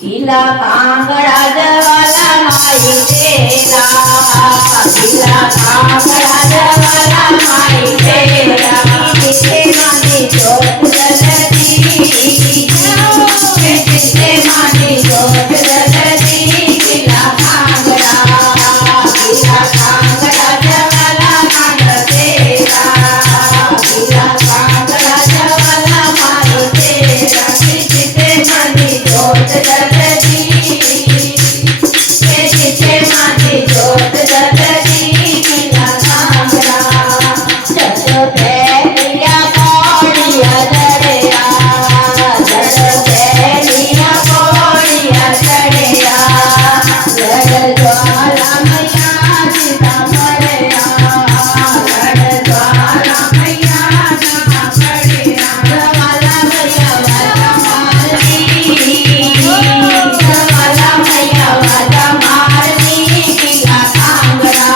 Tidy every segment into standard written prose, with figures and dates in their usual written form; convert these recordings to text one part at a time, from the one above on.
किला कांगड़ा जवाला माई तेरा, किला कांगड़ा जवाला माई तेरा, किसे मानी जोत जलती, किसे मानी जोत जलती, किला कांगड़ा जवाला कांग तेरा, किला कांगड़ा जवाला माई तेरा, किसे मानी जोत जलती, किसे मानी जोत जलती, किला कांगड़ा जड़ फैलिया पौड़िया चढ़िया, जड़ फैलिया पौड़िया चढ़िया, जड़ ज्वाला मैया सीता पड़िया, जड़ ज्वाला मैया सीता पड़िया, ज्वाला मैया वाला मारती, ज्वाला मैया वाला मारती, किला कांगड़ा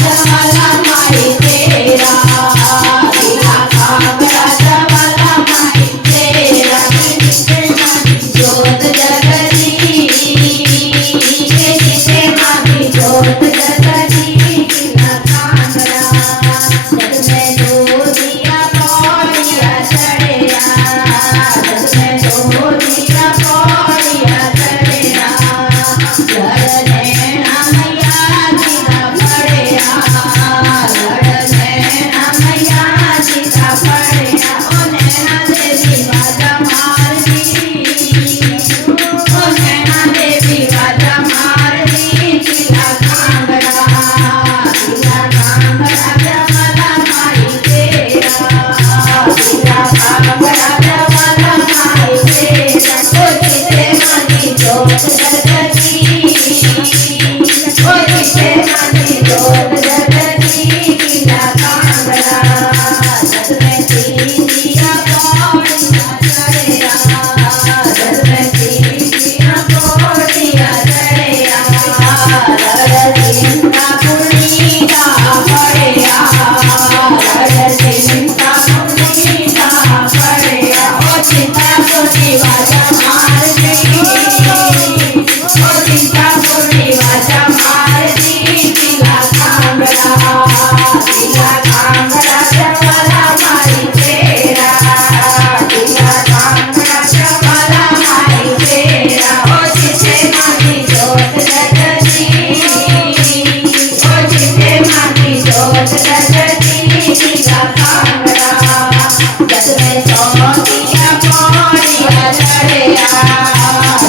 जवाला माई तेरा, किला कांगड़ा जवाला माई तेरा, किसे मानी जोत जगती, किसे मानी जोत जगती, किला कांगड़ा जग में जोतिया पौड़िया चढ़िया, जग में जोतिया पौड़िया चढ़िया, जड़ नैना मैया सीता पड़िया, जड़ नैना मैया सीता पड़िया, ओ नैना देवी वाजा मारती, ओ नैना देवी वाजा मारती, किला कांगड़ा जवाला माई तेरा, किला कांगड़ा जवाला माई तेरा, ओ किसे मानी जोत जगती, ओ किसे मानी जोत जगती, किला कांगड़ा जग में सीतिया पौड़िया चढ़िया, जग में सीतिया पौड़िया चढ़िया, लड़ चिंता पुनीता पड़िया, लड़ चिंता पुनीता पड़िया, ओ चिंतापुरी वाजा मारती, ओ चिंतापुरी वाजा मारती, किला कांगड़ा जवाला माई तेरा, किला कांगड़ा जवाला माई तेरा, ओ जिसे मानी जोत जगती, ओ जिसे मानी जोत जगती, किला कांगड़ा जग में जोतिया पौड़िया चढ़िया,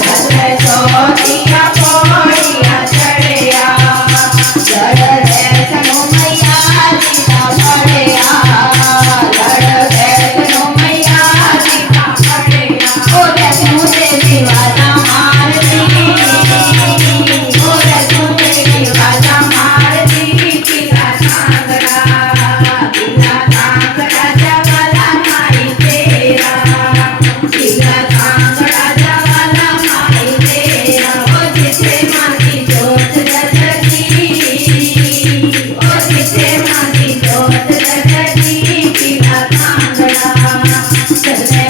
जग में जोतिया पौड़िया चढ़िया, जड़ वैष्णो मैया सीता पड़िया, जड़ वैष्णो मैया सीता पड़िया, ओ वैष्णो देवी वाजा मारती, ओ वैष्णो देवी वाजा मारती, किला कांगड़ा जवाला माई तेरा, किला कांगड़ा जवाला माई तेरा, ओ जिसे मानी जोत जगती, ओ जिसे मानी जोत जगती, किला कांगड़ा जग में